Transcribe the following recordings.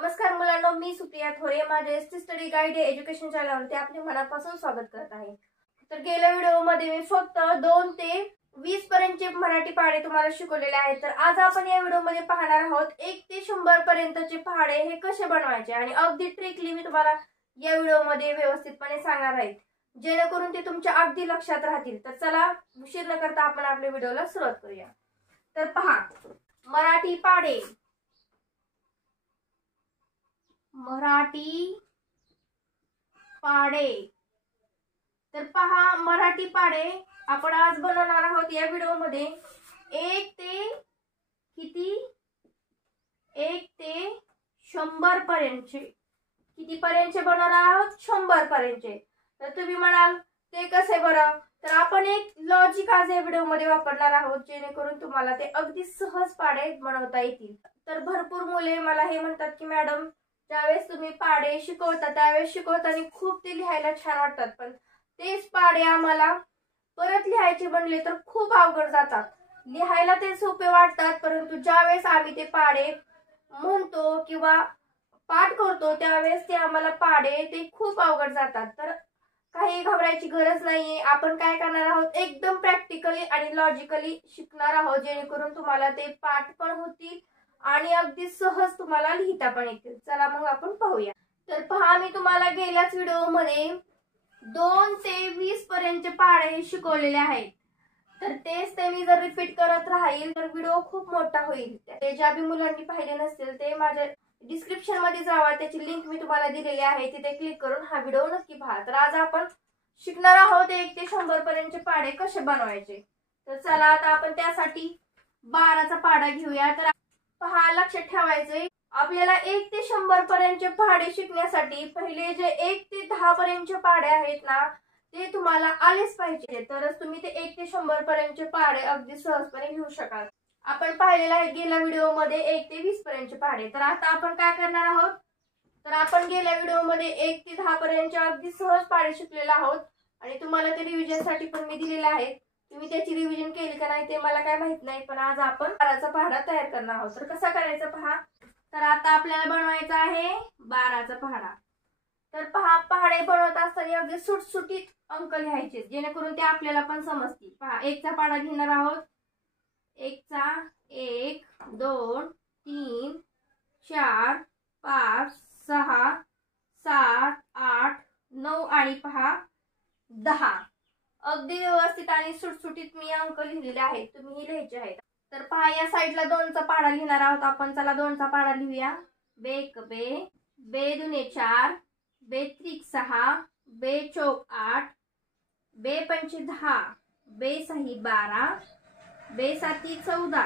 नमस्कार मुलांनो, मी सुप्रिया थोरे माझे एसटी स्टडी गाईड एज्युकेशन चॅनलवरती आपले मनापासून स्वागत करत आहे। तर गेल्या व्हिडिओमध्ये मी फक्त 2 ते 20 पर्यंतचे मराठी पाढे तुम्हाला शिकवलेले आहेत। तर आज आपण या व्हिडिओमध्ये पाहणार आहोत 1 ते 100 पर्यंतचे पाढे हे कसे बनवायचे आणि अगदी ट्रिकली मी तुम्हाला या व्हिडिओमध्ये व्यवस्थितपणे सांगणार आहे, जेणेकरून ते तुमच्या अगदी लक्षात राहतील। तर चला उशीर न करता आपण आपल्या व्हिडिओला सुरुवात करूया। तर पहा, मराठी पाढे मराठी पाढे। तर पहा, मराठी पाढे आपण आज बनवणार आहोत या व्हिडिओमध्ये 1 ते किती 1 ते 100 पर्यंतचे। किती पर्यंतचे बनवणार आहोत? 100 पर्यंतचे। तर तुम्ही म्हणाल ते कसे बरं? तर आपण एक लॉजिक आज या व्हिडिओमध्ये वापरणार आहोत, जेणेकरून तुम्हाला ते अगदी सहज पाढे बनवता येतील। तर भरपूर मुले मला हे म्हणतात की मॅडम, ज्यावेळेस तुम्ही पाढे शिकवता त्यावेळेस शिकवताना खूप ते लिहायला छान वाटतात, पण तेच पाढे आम्हाला परत लिहायचे बनले तर खूप अवघड जातात। लिहायला ते सोपे वाटतात, परंतु ज्यावेळेस आम्ही ते पाढे म्हणतो किंवा पाठ करतो त्यावेळेस ते आम्हाला पाढे ते खूप अवघड जातात। तर काही घाबरायची गरज नाहीये। आपण काय करणार आहोत, एकदम प्रॅक्टिकली आणि लॉजिकली शिकणार आहोत, जेणेकरून तुम्हाला ते पाठ पण होतील आणि अगदी सहज तुम्हाला लिहिता पण येतील। चला मग आपण पाहूया। तर पहा, मी तुम्हाला गेल्याच व्हिडिओमध्ये 2 ते 20 पर्यंतचे पाढे शिकवलेले आहेत। तर तेच ते मी जर रिपीट करत राहील तर व्हिडिओ खूप मोठा होईल। ते ज्या बी मुलांनी पाहिले नसतील ते माझ्या डिस्क्रिप्शन मध्ये जावा, त्याची लिंक मी तुम्हाला दिलेली आहे, तिथे क्लिक करून हा व्हिडिओ नक्की पहा। तर आज आपण शिकणार आहोत 1 ते 100 पर्यंतचे पाढे कसे बनवायचे। तर चला आता आपण त्यासाठी 12चा पाढा घेऊया। तर पहा, लक्षात ठेवायचे आपल्याला 1 ते 100 पर्यंतचे पाढे शिकण्यासाठी पहिले जे 1 ते 10 पर्यंतचे पाढे आहेत ना, ते तुम्हाला आलेच पाहिजे, तरच तुम्ही ते 1 ते 100 पर्यंतचे पाढे अगदी सहजपणे लिहू शकाल। आपण पाहिलेला आहे गेल्या व्हिडिओमध्ये 1 ते 20 पर्यंतचे पाढे। तर आता आपण काय करणार आहोत, तर आपण गेल्या व्हिडिओमध्ये 1 ते 10 पर्यंतचे अगदी सहज पाढे शिकलेले आहोत आणि तुम्हाला ते रिव्हिजनसाठी पण मी दिलेले आहेत। तुम्ही त्याची रिव्हिजन केली का नाही ते मला काय माहित नाही, पण आज आपण 12चा पाढा तयार करणार आहोत। तर कसा करायचा पहा। तर आता आपल्याला बनवायचा आहे 12चा पाढा। तर पहा, पाढे बनवत असताना अगदी सुटसुटीत अंक लिहायचे, जेणेकरून ते आपल्याला पण समजतील। पहा, 1 चा पाढा घेणार आहोत। 1 चा 1 2 3 4 5 6 7 8 9 आणि पहा 10। अगदी व्यवस्थित आणि सुटसुटीत मी अंक लिहिलेले आहेत, तुम्ही लिहायचे आहेत। तर पहा, या साइडला 2चा पाढा लिहिणार आहोत आपण। चला 2चा पाढा लिहूया। बे एक बे, बे दुने 4, बे त्रिक 6, बे चौक 8, बे पंचे 10, बे सही 12, बे साती 14,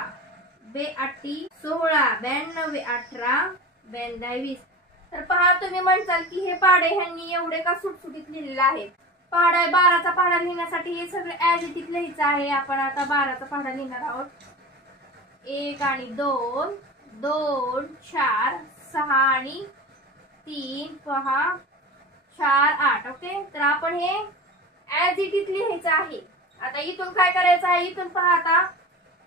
बे आठी 16, 92 18, 92 20। तर पहा, तुम्ही म्हणताल की हे पाढे ह्यांनी एवढे का सुटसुटीत लिहिलेले आहेत। पाढा 12चा पाढा लिहिण्यासाठी हे सगळे ॲज इट इज लिहायचं आहे। आपण आता 12चा पाढा लिहिणार आहोत। 1 आणि 2 2 4 6 आणि 3 पहा 4 8। ओके, तर आपण हे ॲज इट इज लिहायचं आहे। आता इथून काय करायचं आहे, इथून पहा, आता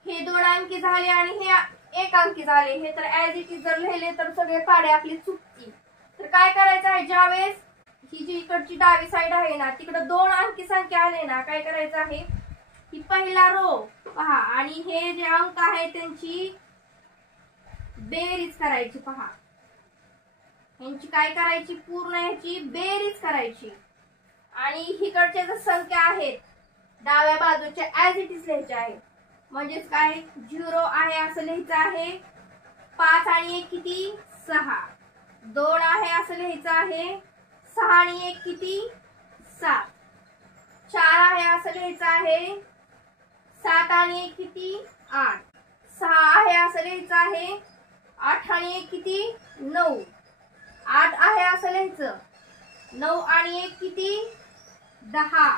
हे 2 अंकी झाले आणि हे 1 अंकी झाले। हे तर ॲज इट इज जर लिहिले तर सगळे पाढे आपले चुकतील। तर काय करायचं आहे, ज्यावेळेस ही जी इकडची डावी साइड आहे ना, तिकडे 2 अंकी संख्या आले ना, काय करायचं आहे, ही पहिला रो पहा आणि हे जे अंक आहे त्यांची बेरीज करायची। पहा, यांची काय करायची, पूर्ण याची बेरीज करायची आणि इकडच्या ज्या संख्या आहेत डाव्या बाजूच्या ॲज इट इज लिहायच्या आहे। म्हणजेच काय, 0 आहे असं लिहायचं आहे। 5 आणि 1 किती 6, 2 आहे असं लिहायचं आहे। 6 आणि 1 किती 7, 4 आहे असं लिहायचं आहे। 7 आणि 1 किती 8, 6 आहे असं लिहायचं आहे। 8 आणि 1 किती 9, 8 आहे असं लिहायचं। 9 आणि 1 किती 10,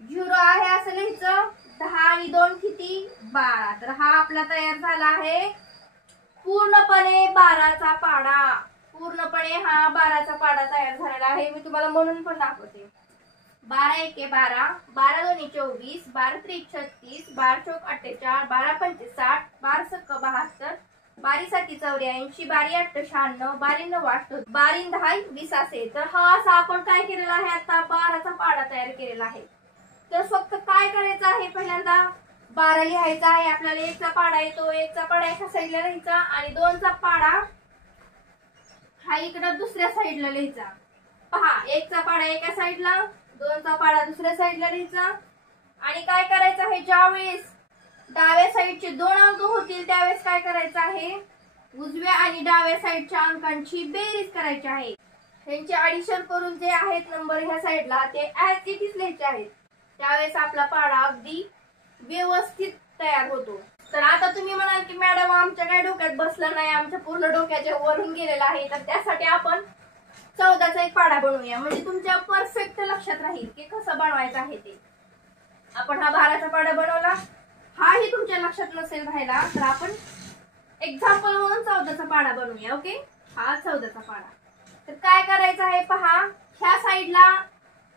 0 आहे असं लिहायचं। 10 आणि 2 किती 12। तर हा आपला तयार झाला आहे पूर्णपणे 12चा पाढा। पूर्णपणे हा 12चा पाढा तयार झालेला आहे। मी तुम्हाला म्हणून पण दाखवते। 12 एके 12, 12 दोन्ही 24, 12 त्रिक 36, 12 चौक 48, 12 पंचे 60, 12 सक्क 72, बारीसाठी 84, बारी 8 96, बारी 9 8, बारी 10 20 असेल. तर हा असा आपण काय केलेला आहे, आता 12चा पाडा तयार केलेला आहे. तर फक्त काय करायचं आहे, पहिल्यांदा 12 लिहायचा आहे आपल्याला. 1चा पाडा येतो, 1चा पाडा एका साईडला लिहायचा आणि 2चा पाडा हा इकडं दुसऱ्या साईडला लिहायचा. पहा, 1चा पाडा एका साईडला, 2चा पाडा दुसऱ्या साईडला लिहायचा. आणि काय करायचं आहे, ज्यावेळेस डाव्या साईडचे 2 अंक होतील त्यावेळेस काय करायचं आहे, उजव्या आणि डाव्या साईडच्या अंकांची बेरीज करायची आहे. त्यांचे ऍडिशन करून जे आहेत नंबर ह्या साईडला ते ऍज इट इज लिहायचे आहेत. त्यावेळेस आपला पाडा अगदी व्यवस्थित तयार होतो. तर आता तुम्ही म्हणाल की मॅडम आमच्या काय डोक्यात बसलं नाही, आमच्या पूर्ण डोक्याच्या वरून गेलेला आहे. तर त्यासाठी आपण 14चा एक पाडा बनवूया, म्हणजे तुमच्या परफेक्ट लक्षात राहील की कसं बनवायचं आहे ते. आपण हा 12चा पाडा बनवला, हाही तुमच्या लक्षात नसेल राहिला तर आपण एक्झाम्पल म्हणून 14चा पाडा बनवूया. ओके, हा 14चा पाडा. तर काय करायचं आहे, पहा, ह्या साईडला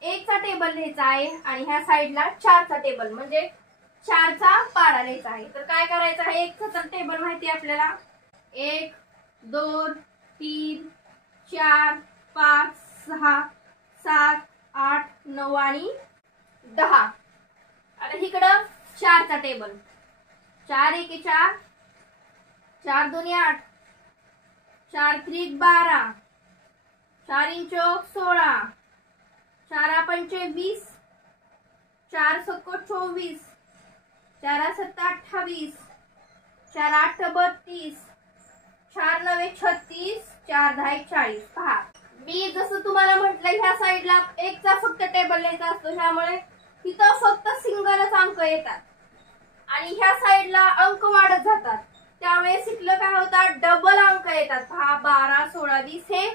1चा टेबल लिहायचा आहे आणि ह्या साईडला 4चा टेबल म्हणजे 4चा पाडा लिहायचा आहे. तर काय करायचं आहे, 1चा तर टेबल माहिती आपल्याला, 1 2 3 4 5 6 7 8 9 आणि 10. आता इकडं 4चा टेबल, 4 1 4, 4 2 8, 4 3 12, 4 4 16, 4 5 20, 4 7 24, 4 7 28, 4 8 32, 4 9 36, 4 10 40. पहा, मी जसं तुम्हाला म्हटलं ह्या साईडला 1चा फक्त टेबल लिहायचा असतो, त्यामुळे तिथं फक्त सिंगलच अंक येतात आणि ह्या साईडला अंक वाढत जातात. त्यावेळेस इथलं काय होतात, डबल अंक येतात. पहा, 12 16 20 हे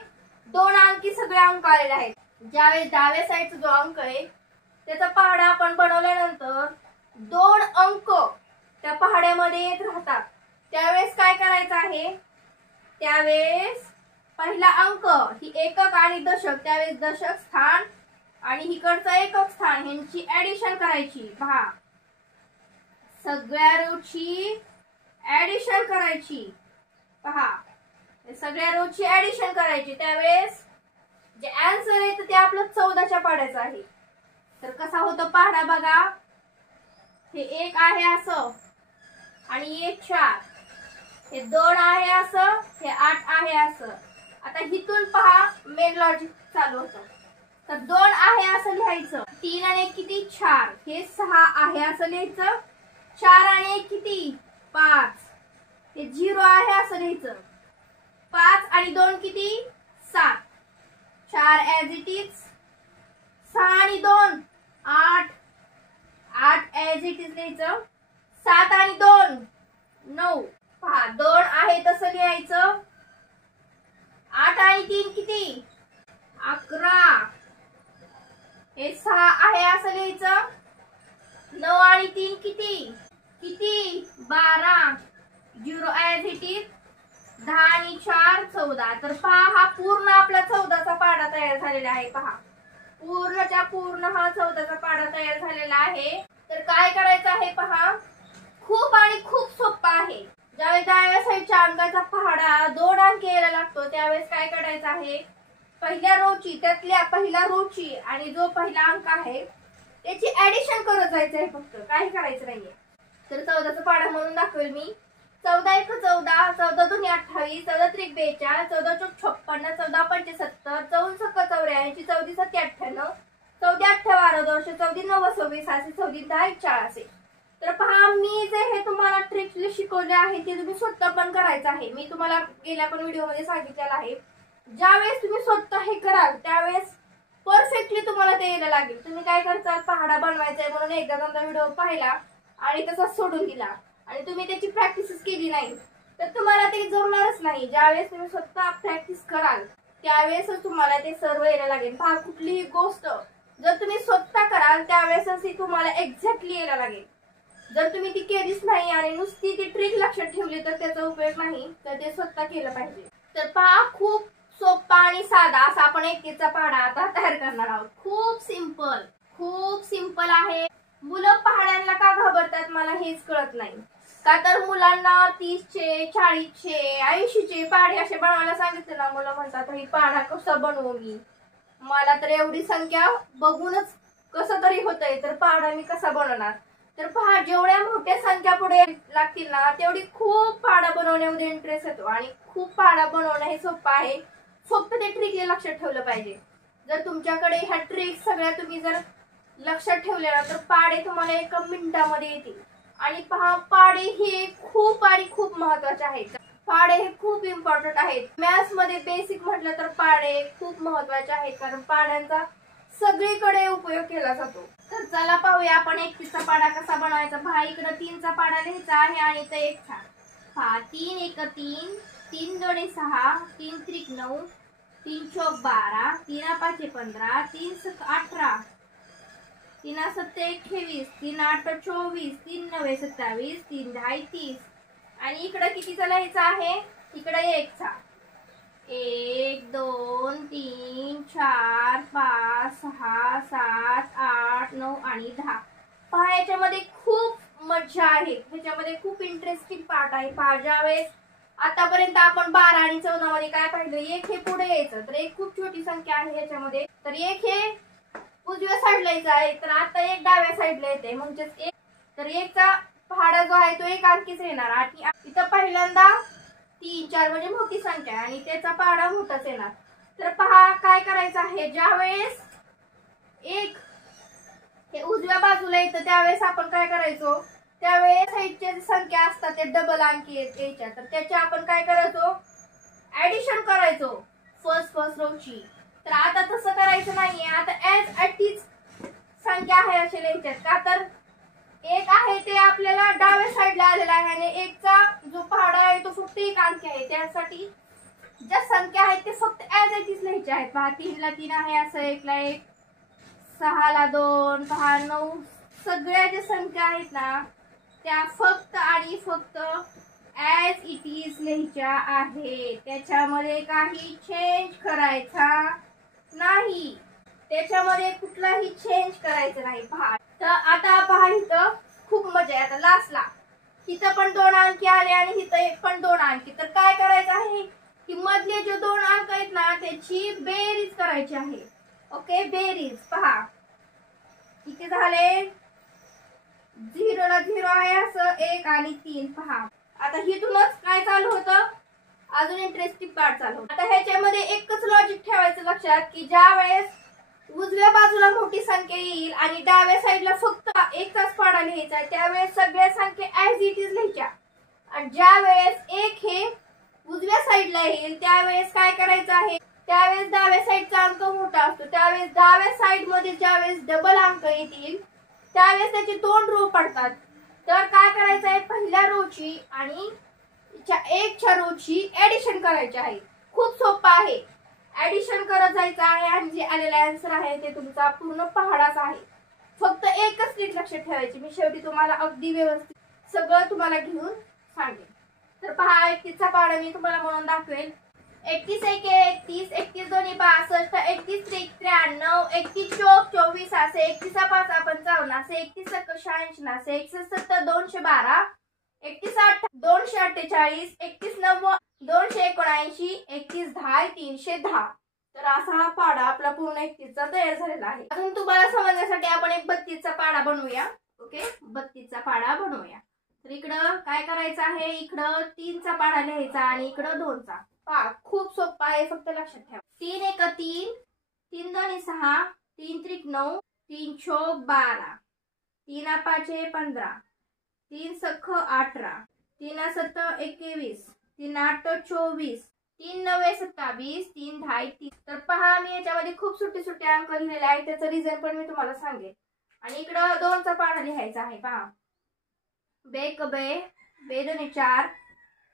2 अंकी सगळे अंक आलेले आहेत. ज्यावेळेस डाव्या साईडचा जो अंक आहे त्याचा पहाडा आपण बनवल्यानंतर 2 अंक त्या पहाड्यामध्ये येत राहतात. त्यावेळेस काय करायचं आहे, त्यावेळेस पहिला अंक ही एकक आणि दशक, त्यावेळेस दशक स्थान आणि इकडचं एकक स्थान यांची ऍडिशन करायची. पहा, सगळ्या रोची ऍडिशन करायची. पहा, सगळ्या रोची ऍडिशन करायची. त्यावेळेस जे आन्सर आहे ते आपलं 14च्या पाड्याचं आहे. तर कसा होतो पाढा बघा, हे 1 आहे असं आणि 1 4, हे 2 आहे असं, हे 8 आहे असं. आता इथून पहा मेन लॉजिक चालू होतं. तर 2 आहे असं लिहायचं, 3 आणि 1 किती 4, हे 6 आहे असं लिहायचं, 4 आणि 1 किती 5, हे 0 आहे असं लिहायचं, 5 आणि 2 किती 7, 4 ऍज इट इज, 6 आणि 2 8, 8 ऍज इट इज लिहायचं, 7 आणि 2 9. पहा, 2 आहे तसं लिहायचं, 8 आणि 3 किती 11, हे 6 आहे असं लिहायचं, 9 आणि 3 किती 12, 0 ऍज इट इज, 10 आणि 4 14. तर पहा, हा पूर्ण आपला 14चा पाढा तयार झालेला आहे. पहा, पूर्णच्या पूर्ण हा 14चा पाढा तयार झालेला आहे. तर काय करायचं आहे, पहा, खूप आणि खूप सोपा आहे. ज्यावेळेस डाव्या साईडच्या अंकाचा पहाडा 2 अंक यायला लागतो त्यावेळेस काय करायचं आहे, पहिल्या रोची, त्यातल्या पहिल्या रोची आणि जो पहिला अंक आहे त्याची ऍडिशन करत जायचं आहे, फक्त काही करायचं नाहीये. तर 14चा पाढा म्हणून दाखवेल मी. 14 1 14, 14 2 28, 14 3 42, 14 4 56, 14 5 70, 14 6 84, 14 7 98, 14 8 12 200, 14 9 26 असे, 14 10 40. तर पहा, मी जे हे तुम्हाला ट्रिक्स शिकवले आहे ते तुम्ही स्वतः पण करायचं आहे. मी तुम्हाला गेल्या पण व्हिडिओ मध्ये सांगितलेलं आहे, ज्यावेळेस तुम्ही स्वतः हे कराल त्यावेळेस परफेक्टली तुम्हाला ते यायला लागेल. तुम्ही काय करता, पहाडा बनवायचा आहे म्हणून एकदा दोनदा व्हिडिओ पाहिला आणि तसाच सोडून दिला आणि तुम्ही त्याची प्रॅक्टिस केली नाही तर तुम्हाला ते जमणारच नाही. ज्यावेळेस तुम्ही स्वतः प्रॅक्टिस कराल त्यावेळेस तुम्हाला ते सर्व यायला लागेल. पहा, कुठलीही गोष्ट जर तुम्ही स्वतः कराल त्यावेळेसच ती तुम्हाला एक्झॅक्टली यायला लागेल. जर तुम्ही ती केलीच नाही आणि नुसती ती ट्रिक लक्षात ठेवली तर त्याचा उपयोग नाही. तर ते स्वतः केलं पाहिजे. तर पहा, खूप सोपा आणि साधा असा आपण 1चा पाढा आता तयार करणार आहोत. खूप सिंपल आहे. मुलं पहाड्यांना का घाबरतात मला हेच कळत नाही. का तर मुलांना 30चे 40चे 80चे पाढे असे बनवायला सांगितले ना, मुलं म्हणतात ही पाढा कसा बनवू मी, मला तर एवढी संख्या बघूनच कसं तरी होतंय, तर पाढा मी कसा बनवणार. तर पहा, जेवढ्या मोठ्या संख्या पुढे लागतील ना तेवढी खूप पाढा बनवण्यामध्ये इंटरेस्ट येतो आणि खूप पाढा बनवणं हे सोपं आहे. फक्त ते ट्रिक लक्षात ठेवलं पाहिजे. जर तुमच्याकडे ह्या ट्रिक सगळ्या तुम्ही जर लक्षात ठेवले ना तर पाढे तुम्हाला एका मिनिटामध्ये येतील. आणि पहा, पाढे हे खूप आणि खूप महत्वाचे आहेत. पाढे हे खूप इम्पॉर्टंट आहेत. मॅथ्स मध्ये बेसिक म्हटलं तर पाढे खूप महत्वाचे आहेत, कारण पाढ्यांचा सगळीकडे उपयोग केला जातो. तर चला पाहूया आपण 31चा पाढा कसा बनवायचा. पहा, इकडे 3चा पाढा लिहायचा आहे आणि इथे 1चा. पहा, 3 1 3, 3 2 6, 3 3 9, 3 4 12, 3 5 15, 3 6 18, 3 7 21, 3 8 24, 3 9 27, 3 10 30. आणि इकडे कितीचा लिहायचा आहे, इकडे 1चा. 1 2 3 4 5 6 7 8 9 आणि 10. पहा, याच्यामध्ये खूप मजा आहे, ह्याच्यामध्ये खूप इंटरेस्टिंग पार्ट आहे. पहा, ज्यावेळेस आतापर्यंत आपण 12 आणि 14 मध्ये काय पाहिलं, 1 हे पुढे यायचं, तर 1 खूप छोटी संख्या आहे ह्याच्यामध्ये, तर 1 हे उजव्या साईडला यायचं आहे, तर आता 1 डाव्या साईडला येते, म्हणजेच 1. तर 1चा पाढा जो आहे तो 1 अंकीच येणार. आणि इथं पहिल्यांदा 3 4 म्हणजे मोठी संख्या आहे आणि त्याचा पाढा मोठाच येणार. तर पहा, काय करायचं आहे, ज्या वेळेस 1 हे उजव्या बाजूला येतं त्यावेळेस आपण काय करायचो, त्यावेळेस साईडच्या संख्या असतात ते डबल अंकी यायच्या, तर त्याचे आपण काय करायचो, ऍडिशन करायचो फर्स्ट रोची. तर आता तसं करायचं नाहीये, आता ऍज इट इज संख्या आहे असे लिहायच्यात. का तर 1 आहे ते आपल्याला डाव्या साईडला आलेला आहे आणि 1चा जो पाढा आहे तो फक्त 1 अंकी आहे, त्यासाठी ज्या संख्या आहेत ते फक्त ऍज इट इज लिहायच्या आहेत. पहा, 3 ला 3 आहे असं, 1 ला 1, 6 ला 2, पहा 9, सगळ्या ज्या संख्या आहेत ना त्या फक्त आणि फक्त ऍज इट इज लिहायच्या आहेत. त्याच्यामध्ये काही चेंज करायचा नाही, त्याच्यामध्ये कुठलाही चेंज करायचं नाही. पहा, तर आता पहा, इथं खूप मजा आहे. आता लास्टला इथं पण 2 अंकी आले आणि इथं एक पण 2 अंकी, तर काय करायचं आहे की मधले जे 2 अंक आहेत ना त्याची बेरीज करायची आहे. ओके, बेरीज. पहा, किती झाले, 0 ला 0 आहे असं, 1 आणि 3. पहा, आता हिथूनच काय चालू होतं, अजून इंटरेस्टिंग पार्ट चालू होतं. आता ह्याच्यामध्ये एकच लॉजिक ठेवायचं लक्षात की ज्या वेळेस उजव्या बाजूला मोठी संख्या येईल आणि डाव्या साईडला फक्त 1चाच पाढा लिहायचा, त्यावेळेस सगळ्या संख्या ऍज इट इज लिहायच्या. आणि ज्या वेळेस 1 हे उजव्या साईडला येईल त्यावेळेस काय करायचं आहे, त्यावेळेस डाव्या साईडचा अंक मोठा असतो, त्यावेळेस डाव्या साईड मध्ये ज्यावेळेस डबल अंक येतील त्यावेळेस त्याचे 2 रो पडतात. तर काय करायचं आहे, पहिल्या रोची आणि 1च्या रोची ऍडिशन करायची आहे. खूप सोपं आहे, ऍडिशन करत जायचं आहे आणि जे आलेला आन्सर आहे ते तुमचा पूर्ण पहाडाच आहे. फक्त एकच नीट लक्षात ठेवायची, मी शेवटी तुम्हाला अगदी व्यवस्थित सगळं तुम्हाला घेऊन सांगेन. तर पहा, 31चा पाढा मी तुम्हाला म्हणून दाखवेल. 31 1 31, 31 2 62, 31 3 93, 31 4 24 असे, 31 5 55 असे, 31 86 असे, 31 7 212, 31 8 248, 31 9 279, 31 10 310. तर असा हा पाढा आपला पूर्ण 31चा तयार झालेला आहे. अजून तुम्हाला समजण्यासाठी आपण एक 32चा पाढा बनवूया. ओके, 32चा पाढा बनवूया. तर इकडं काय करायचं आहे, इकडं 3चा पाढा लिहायचा आणि इकडं 2चा. पहा, खूप सोपं आहे, फक्त लक्षात ठेवा. 3 1 3, 3 2 6, 3 3 9, 3 4 12, 3 5 15, 3 6 18, 3 7 21, 3 8 24, 3 9 27, 3 10 30. तर पहा, मी याच्यामध्ये खूप सुट्टे अंक लिहिलेले आहेत, त्याचं रिझन पण मी तुम्हाला सांगेन. आणि इकडं 2चा पाढा लिहायचा आहे. पहा, बे 1 बे, बे 2 4,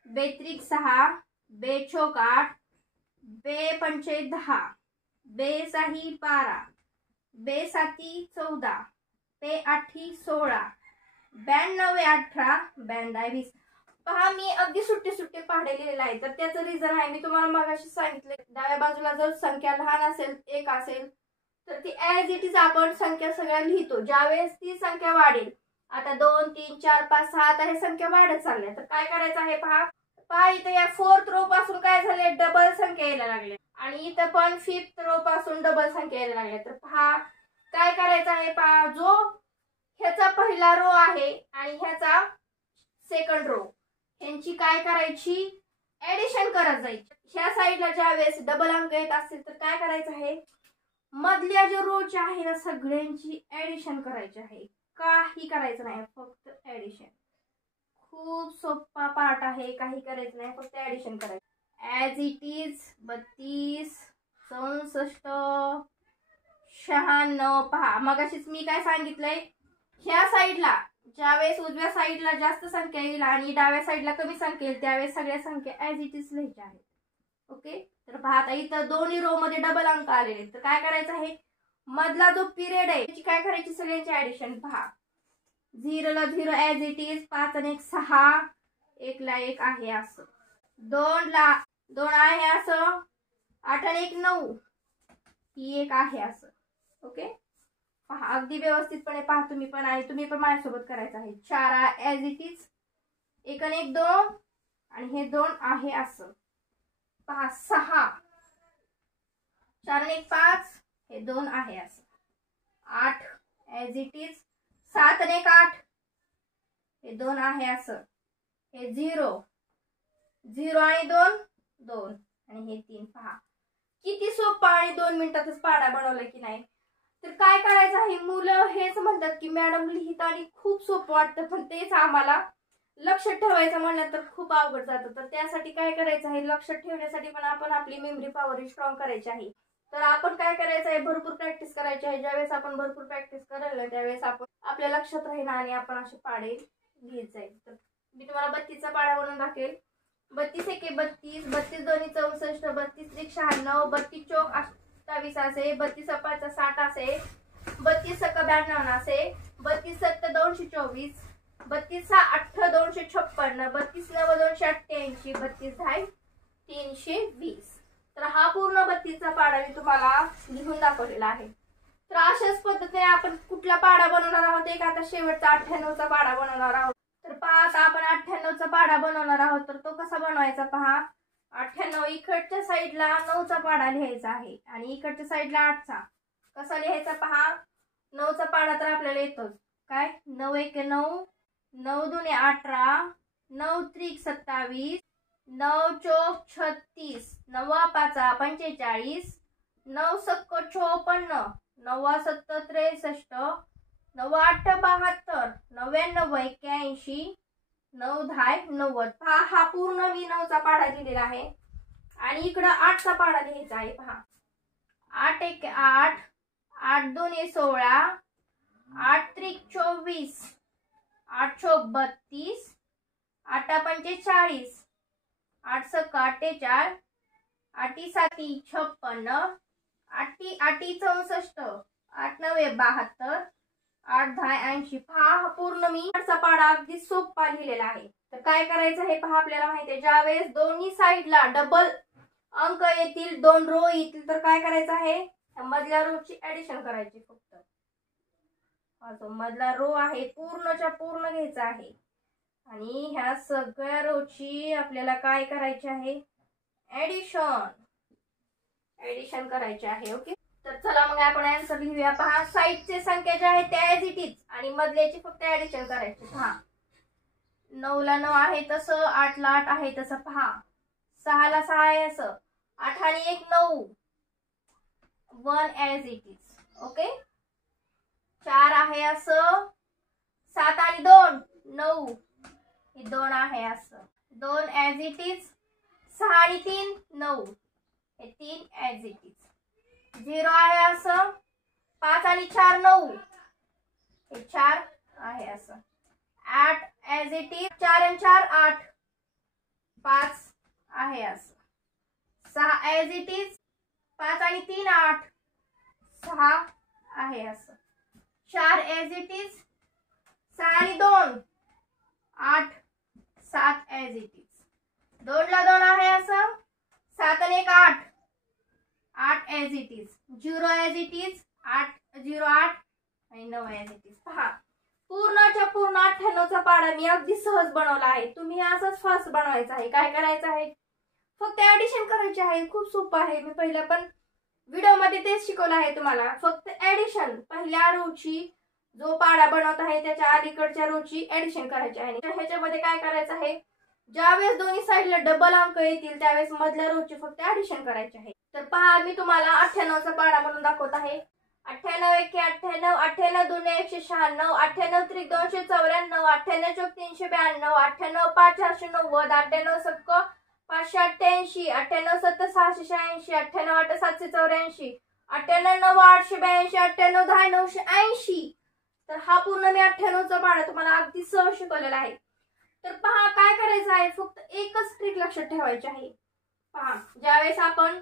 बे 3 6, बे 4 8, बे 5 10, बे 6 12, बे 7 14, बे 8 16, 92 18, 92 20. पहा, मी अगदी सुट्टे पाढे लिहिलेले आहे, तर त्याचं रिझन आहे, मी तुम्हाला मगाशी सांगितलं. डाव्या बाजूला जर संख्या लहान असेल, 1 असेल, तर ती ऍज इट इज आपण संख्या सगळ्या लिहितो. ज्यावेळेस ती संख्या वाढेल आता 2 3 4 5 6 आता हे संख्या वाढत चालल्या. तर काय करायचं आहे पहा. पहा इथे या 4th रो पासून काय झाले, डबल संख्या यायला लागल्या आणि इथं पण 5th रो पासून डबल संख्या यायला लागल्या. तर पहा काय करायचं आहे पहा. जो ह्याचा पहिला रो आहे आणि ह्याचा सेकंड रो, ह्यांची काय करायची, ऍडिशन करत जायची. ह्या साईडला ज्या वेळेस डबल अंक येत असतील तर काय करायचं आहे, मधल्या जे रोच्या आहे ना सगळ्यांची ऍडिशन करायची आहे. काही करायचं नाही, फक्त ऍडिशन. खूप सोपा पार्ट आहे, काही करायचं नाही, फक्त ऍडिशन करायचं. As it is 32 64 96. पहा मगाशीच मी काय सांगितलंय, ह्या साईडला ज्यावेळेस उजव्या साईडला जास्त संख्या येईल आणि डाव्या साईडला कमी संख्या येईल त्यावेळेस सगळ्या संख्या ॲज इट इज लिहायच्या आहेत. ओके. तर पहा आता इथं दोन्ही रो मध्ये डबल अंक आलेले. तर काय करायचं आहे, मधला जो पिरियड आहे त्याची काय करायची, सगळ्यांची ऍडिशन. पहा 0 ला 0 ॲज इट इज, 5 आणि 1 6, 1 ला 1 आहे असं, 2 ला 2 आहे असं, 8 आणि 1 9, ही 1 आहे असं. ओके. पहा अगदी व्यवस्थितपणे पहा तुम्ही पण आणि तुम्ही पण माझ्यासोबत करायचं आहे. 4 ॲज इट इज, 1 आणि 1 2 आणि हे 2 आहे असं. पहा 6, 4 आणि 1 5, हे 2 आहे असं. 8 ॲज इट इज, 7 आणि 1 8, हे 2 आहे असं. हे 0 0 आणि 2 2 आणि हे 3. पहा किती सोपा आणि 2 मिनिटातच पाढा बनवला की नाही. तर काय करायचं आहे, मुलं हेच म्हणतात की मॅडम लिहिताना खूप सोपं वाटतं, पण तेच आम्हाला लक्षात ठेवायचं म्हणलं तर खूप अवघड जातं. तर त्यासाठी काय करायचं आहे, लक्षात ठेवण्यासाठी पण आपण आपली मेमरी पॉवर स्ट्रॉंग करायची आहे. तर आपण काय करायचं आहे, भरपूर प्रॅक्टिस करायची आहे. ज्यावेळेस आपण भरपूर प्रॅक्टिस करायला त्यावेळेस आपण आपल्या लक्षात राहील आणि आपण असे पाढे लिहित जाईल. तर मी तुम्हाला 32चा पाढा बनवून दाखवेल. 32 एके 32, 32 दोन्ही 64, 32 त्रिक 96, 32 चौक 28 असे, 32 पाच 60 असे, 32 सक 92 असे, 32 सत्त 224, 32 8 256, 32 9 288, 32 10 320. तर हा पूर्ण 32चा पाढा मी तुम्हाला लिहून दाखवलेला आहे. तर अशाच पद्धतीने आपण कुठला पाढा बनवणार आहोत, एक आता शेवटचा 98चा पाढा बनवणार आहोत. तर पहा आता आपण 98चा पाढा बनवणार आहोत. तर तो कसा बनवायचा पहा. 98 इकडच्या साईडला 9चा पाढा लिहायचा आहे आणि इकडच्या साईडला 8चा. कसा लिहायचा पहा. 9चा पाढा तर आपल्याला येतोच. काय 9 1 9, 9 2 18, 9 त्रिक 27, 9 चौक 36, 9 पाच 45, 9 सक 54, 9 सत्त 63, 9 8 72, 99 81, 9 10 90. पहा हा पूर्ण मी 9चा पाढा लिहिलेला आहे आणि इकडं 8चा पाढा लिहायचा आहे. पहा 8 1 8, 8 2 16, 8 त्रिक 24, 8 चौक 32, 8 45, 8 सक 48, 8 7 56, 8 8 64, 8 9 72, 8 10 80. पहा पूर्ण मी 8चा पाढा अगदी सोपा लिहिलेला आहे. तर काय करायचं हे पहा. आपल्याला माहिती आहे ज्यावेळेस दोन्ही साईडला डबल अंक येतील, 2 रो येतील, तर काय करायचं आहे, मधल्या रोची ऍडिशन करायची. फक्त जो मधला रो आहे पूर्णच्या पूर्ण घ्यायचा आहे आणि ह्या सगळ्या रोची आपल्याला काय करायची आहे, ऍडिशन करायची आहे. ओके. तर चला मग आपण आन्सर लिहूया. पहा साईडचे संख्या ज्या आहेत त्या ॲज इट इज आणि मधल्याची फक्त ऍडिशन करायची. पहा 9 ला 9 आहे तसं, 8 ला 8 आहे तसं. पहा 6 ला 6 आहे असं, 8 आणि 1 9, 1 ॲज इट इज. ओके. 4 आहे असं, 7 आणि 2 9, हे 2 आहे असं, 2 ॲज इट इज. 6 आणि 3 9, हे 3 ॲज इट इज. 0 आहे असं, 5 आणि 4 9, हे 4 आहे असं. 8 ॲज इट इज. 4 आणि 4 8, 5 आहे असं. 6 ॲज इट इज. 5 आणि 3 8, 6 आहे असं. 4 ॲज इट इज. 6 आणि 2 8, 7 ॲज इट इज. 2 ला 2 आहे असं, 7 आणि 1 8, 8 as it is. 0 as it is. 8 0 8 आणि 9 ॲज इट इज. पहा पूर्णच्या पूर्ण 98चा पाढा मी अगदी सहज बनवला आहे. तुम्ही असंच फास्ट बनवायचा आहे. काय करायचं आहे, फक्त ऍडिशन करायचे आहे. खूप सोपं आहे. मी पहिल्या पण व्हिडिओ मध्ये तेच शिकवलं आहे तुम्हाला. फक्त ऍडिशन, पहिल्या रोची जो पाढा बनवत आहे त्याच्या अलीकडच्या रोची ऍडिशन करायची आहे. ह्याच्यामध्ये काय करायचं आहे, ज्यावेळेस दोन्ही साईडला डबल अंक येतील त्यावेळेस मधल्या रोची फक्त ऍडिशन करायची आहे. तर पहा, मी तुम्हाला 98चा पाढा म्हणून दाखवत आहे. 98 एके 98, 98 दुने 196, 98 त्रिक 294, 98 चौक 392, 98 पाच 490, 98 सत्क 588, 98 सत्त 686, 98 आठ 784, 98 9 882, 98 10 980. तर हा पूर्ण मी 98चा पाढा तुम्हाला अगदी सहज शिकवलेला आहे. तर पहा, काय करायचं आहे, फक्त एकच ट्रिक लक्षात ठेवायची आहे. पहा, ज्यावेळेस आपण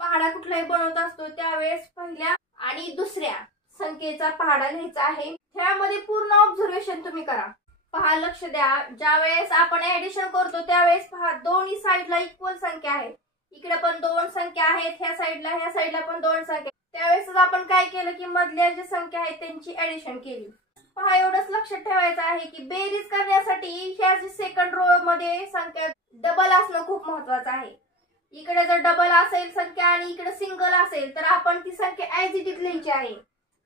पहाडा कुठलाही बनवत असतो त्यावेळेस पहिल्या आणि दुसऱ्या संख्येचा पहाडा लिहायचा आहे. त्यामध्ये पूर्ण ऑब्झर्वेशन तुम्ही करा. पहा, लक्ष द्या. ज्यावेळेस आपण ऍडिशन करतो त्यावेळेस पहा, दोन्ही साईडला इक्वल संख्या आहे. इकडे पण दोन संख्या आहेत, ह्या साईडला पण दोन संख्या. त्यावेळेस आपण काय केलं की मधल्या ज्या संख्या आहेत त्यांची ऍडिशन केली. पहा, एवढंच लक्षात ठेवायचं आहे की बेरीज करण्यासाठी ह्या सेकंड रो मध्ये संख्या डबल असणं खूप महत्वाचं आहे. इकडे जर डबल असेल संख्या आणि इकडे सिंगल असेल तर आपण ती संख्या ऍज इट इज लिहायची आहे.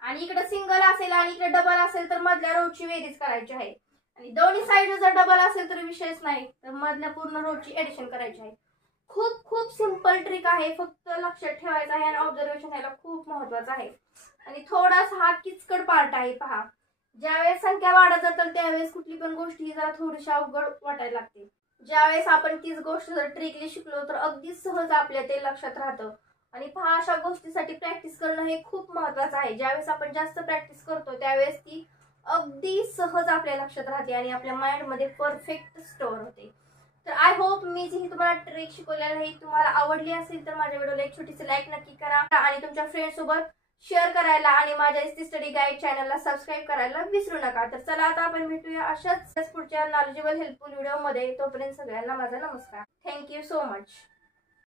आणि इकडे सिंगल असेल आणि इकडे डबल असेल तर मधल्या रोची बेरीज करायची आहे. आणि दोन्ही साईड जर डबल असेल तर विषयच नाही, तर मधल्या पूर्ण रोची ऍडिशन करायची आहे. खूप खूप सिंपल ट्रिक आहे. फक्त लक्षात ठेवायचं आहे आणि ऑब्झर्वेशन याला खूप महत्वाचं आहे. आणि थोडासा हा किचकट पार्ट आहे. पहा, ज्यावेळेस संख्या वाढत जातात त्यावेळेस कुठली पण गोष्ट ही जरा थोडीशी अवघड वाटायला लागते. ज्यावेळेस आपण तीच गोष्ट जर ट्रिकली शिकलो तर अगदी सहज आपल्या ते लक्षात राहतं. आणि पहा, अशा गोष्टीसाठी प्रॅक्टिस करणं हे खूप महत्वाचं आहे. ज्यावेळेस आपण जास्त प्रॅक्टिस करतो त्यावेळेस ती अगदी सहज आपल्या लक्षात राहते आणि आपल्या माइंड मध्ये परफेक्ट स्टोअर होते. तर आय होप मी जी तुम्हाला ट्रिक शिकवलेली आहे तुम्हाला आवडली असेल तर माझ्या व्हिडिओला एक छोटीशी लाईक नक्की करा आणि तुमच्या फ्रेंड सोबत शेअर करायला आणि माझ्या एसटी स्टडी गाईड चॅनलला सबस्क्राईब करायला विसरू नका. तर चला, आता आपण भेटूया अशाच पुढच्या नॉलेजेबल हेल्पफुल व्हिडिओ मध्ये. तोपर्यंत सगळ्यांना माझा नमस्कार. Thank you so much.